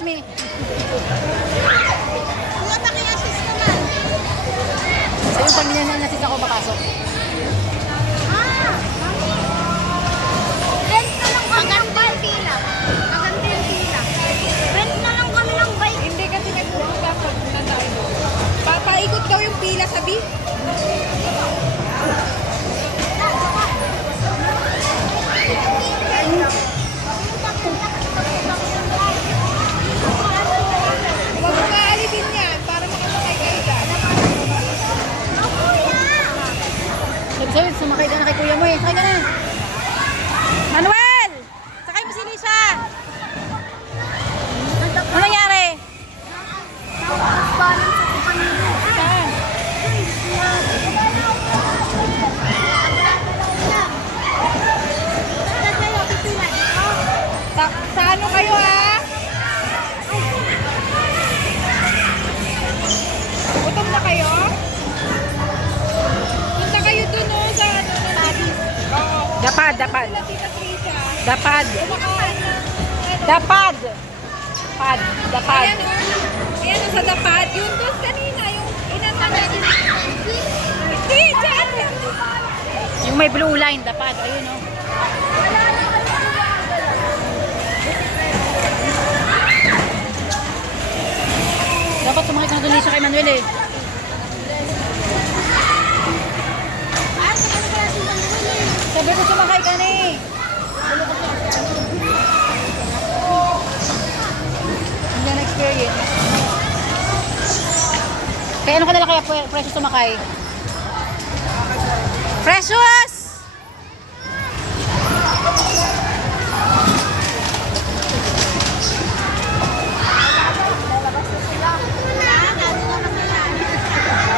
excuse me. Kuya, paki-assist naman. So yung pag ninanasis ako makasok. Rent na lang kami ng bike. Maganda yung pila. Rent na lang kami ng bike. Hindi kasi nag-uusap na tayo. Papaikot daw yung pila, sabi. Huwag mo maalipin yan para makasakay kayo dyan. Sabi, sumakay ka na kay kuya mo eh. Sakay ka na. Manuel! Sakay mo si Lisa. Ano nangyari? Saan? Sa ano kayo ha? Gutom na kayo? Punta kayo dun o sa ano na natin. Oo. Dapad, dapad. Sila Tita Trisha. Dapad. Kumakain na. Dapad. Dapad. Dapad. Ayan o. Ayan o sa dapad. Yun doon kanina. Yung inanta natin. Hindi, dyan. Yung may blue line, dapad. Ayun oh. Dapat sumakay ka na doon Lisa kay Manuel eh. Sabi ko sumakay ka na eh. Hindi na experience. Kaya ano ka nila kaya Precious sumakay? Precious!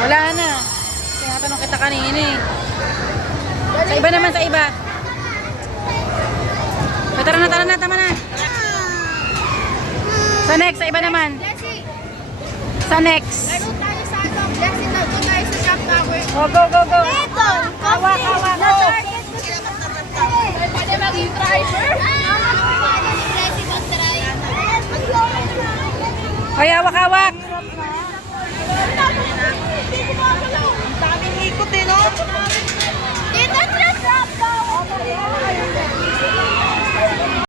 Wala na. Tinatanong kita kanina eh. Sa iba naman, sa iba. Tara na, tama na. Sa next, sa iba naman. Sa next. Laro tayo sa ano. Blessing na doon tayo sa shop tower. Oh, go, go, go. Ito! Hawak, hawak. Na-target ko sila. Pwede maging driver? Pwede ni Blessing mag-drive. Ay, hawak, hawak. Ang daming ikot eh, no?